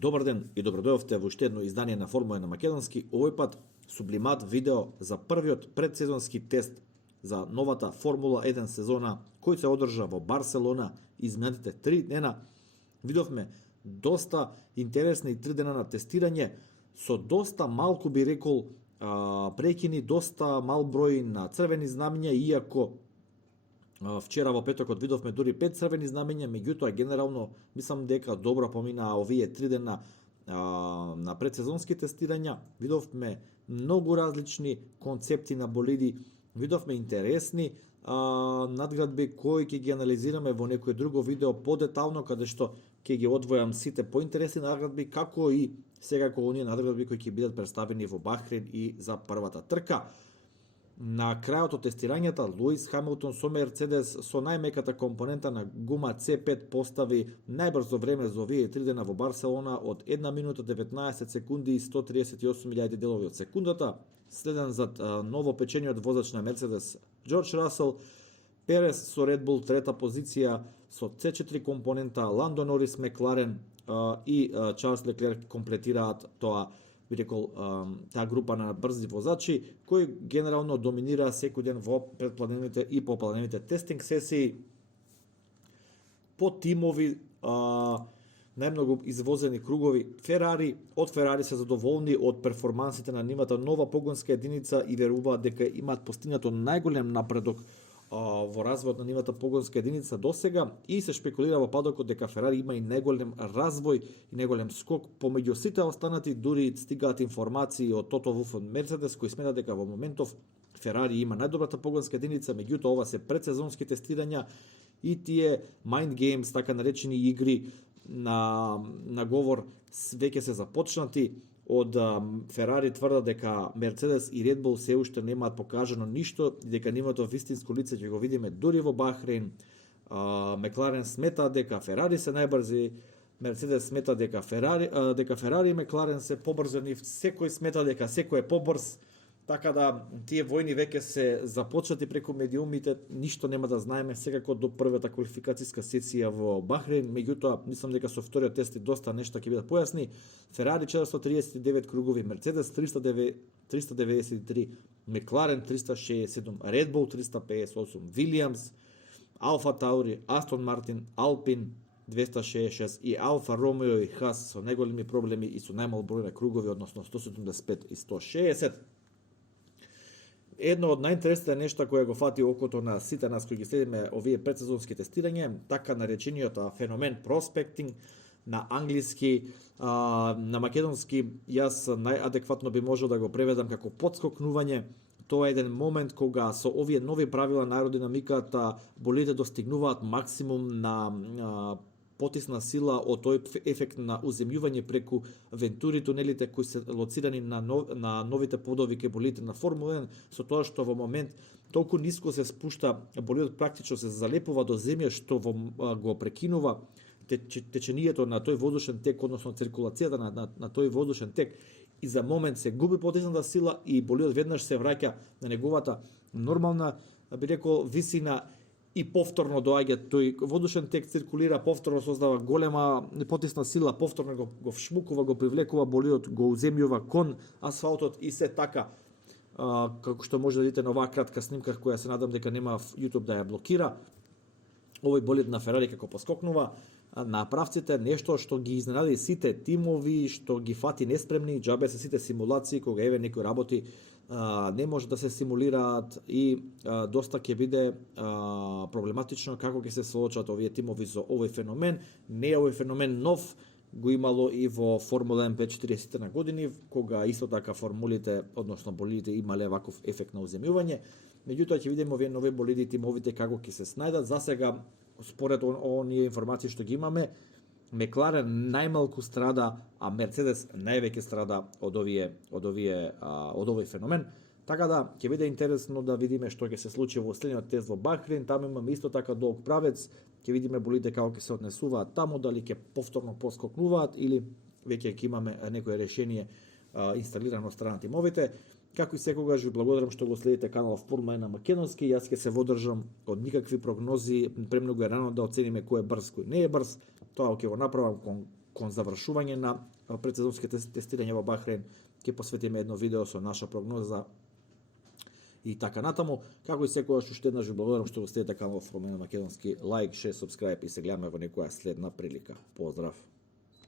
Добар ден и добродојавте во уште едно издание на Формула 1 на македонски. Овој пат сублимат видео за првиот предсезонски тест за новата Формула 1 сезона кој се одржа во Барселона изминатите 3 дена. Видовме доста интересни 3 дена на тестирање со доста малку би рекол прекини, доста мал број на црвени знамиња, иако вчера во петокот видовме дури 5 црвени знамиња, меѓутоа генерално мислам дека добро поминаа овие 3 дена на предсезонски тестирања. Видовме многу различни концепти на болиди, видовме интересни надградби кои ќе ги анализираме во некој друго видео подетално, каде што ќе ги одвојам сите поинтересни надградби, како и секако оние надградби кои ќе бидат представени во Бахрейн и за првата трка. На крајот од тестирањата, Луис Хамилтон со Мерцедес со најмеката компонента на гума C5 постави најбрзо време за овие 3 дена во Барселона од 1 минута 19 секунди и 138.000 делови од секундата, следен зад новопечениот возач на Мерцедес Џорџ Расел. Перес со Red Bull трета позиција со C4 компонента, Ландо Норис Мекларен и Чарлс Леклер комплетираат тоа, би рекол, таа група на брзи возачи, кои генерално доминира секој ден во предпланените и попланените тестинг сесии. По тимови, најмногу извозени кругови Ферари. Од Ферари се задоволни од перформансите на нивната нова погонска единица и веруваат дека имаат постигнато најголем напредок во развојот на нивната погонска единица досега и се шпекулира во падокот дека Ферари има и најголем развој и најголем скок помеѓу сите останати. Дури стигаат информации од Тото Вулф од Мерцедес кој смета дека во моментов Ферари има најдобрата погонска единица, меѓутоа ова се предсезонски тестирања и тие mind games, така наречени игри на говор, веќе се започнати. Од Ферари тврдат дека Мерцедес и Red Bull се уште немаат покажано ништо и дека нивното вистинско лице ќе го видиме дури во Бахрейн. Мекларен смета дека Ферари се најбрзи, Мерцедес смета дека Ферари и Мекларен се побрзи од нив, секој смета дека секој е побрз. Така да тие војни веќе се започнати преку медиумите, ништо нема да знаеме секако до првата квалификацијска сесија во Бахрейн, меѓутоа мислам дека со вториот тест доста нешта ќе бидат појасни. Ферари 439 кругови, Мерцедес 393, Мекларен 367, Red Bull 358, Вилијамс, Алфа Таури, Астон Мартин, Алпин 266 и Алфа Ромео и Хас со најголеми проблеми и со најмал број на кругови, односно 175 и 160. Едно од најинтересните нешта која го фати окото на сите нас кои ги следиме овие предсезонски тестирања, така наречениот феномен проспектинг на англиски, на македонски јас најадекватно би можел да го преведам како подскокнување. Тоа е еден момент кога со овие нови правила на аеродинамиката болидите достигнуваат максимум на потисна сила од тој ефект на уземјување преку вентури тунелите кои се лоцирани на новите подови ке болидите на Формула 1, со тоа што во момент толку ниско се спушта болидот, практично се залепува до земја, што го прекинува течението на тој воздушен тек, односно циркулацијата на тој воздушен тек, и за момент се губи потисната сила и болидот веднаш се враќа на неговата нормална, би рекол, висина и повторно доаѓа тој воздушен тек, циркулира, повторно создава голема потисна сила, повторно го вшмукува, го привлекува болидот, го уземјува кон асфалтот и се така, како што може да видите на оваа кратка снимка која се надам дека нема YouTube да ја блокира. Овој болид на Ферари како поскокнува на правците, нешто што ги изненади сите тимови, што ги фати неспремни. Џабе се сите симулации кога еве некои работи не може да се симулираат и доста ќе биде проблематично како ќе се соочат овие тимови со овој феномен. Не е овој феномен нов, го имало и во Формула 1 пред 40 на години, кога исто така формулите, односно болидите имале ваков ефект на уземјување. Меѓутоа ќе видиме овие нови болиди тимовите како ќе се снајдат. За сега, според оние информации што ги имаме, Мекларен најмалку страда, а Мерцедес највеќе страда од овој феномен. Така да, ќе биде интересно да видиме што ќе се случи во следниот тест во Бахрейн. Таму имаме исто така долг правец, ќе видиме болидите како ќе се однесуваат таму, дали ќе повторно поскокнуваат или веќе ќе имаме некое решение инсталирано од страна тимовите. Како и секогаш ви благодарам што го следите канал Формула 1 на македонски. Јас ќе се водржам од никакви прогнози, премногу е рано да оцениме кој е брз, кој не е брз. Тоа ќе го направам кон завршување на предсезонските тестирања во Бахрейн ќе посветиме едно видео со наша прогноза и така натаму. Како и секогаш уште еднаш ви благодарам што го следите каналот Формула 1 на македонски, лайк, шер, субскрајб и се гледаме во некоја следна прилика. Поздрав!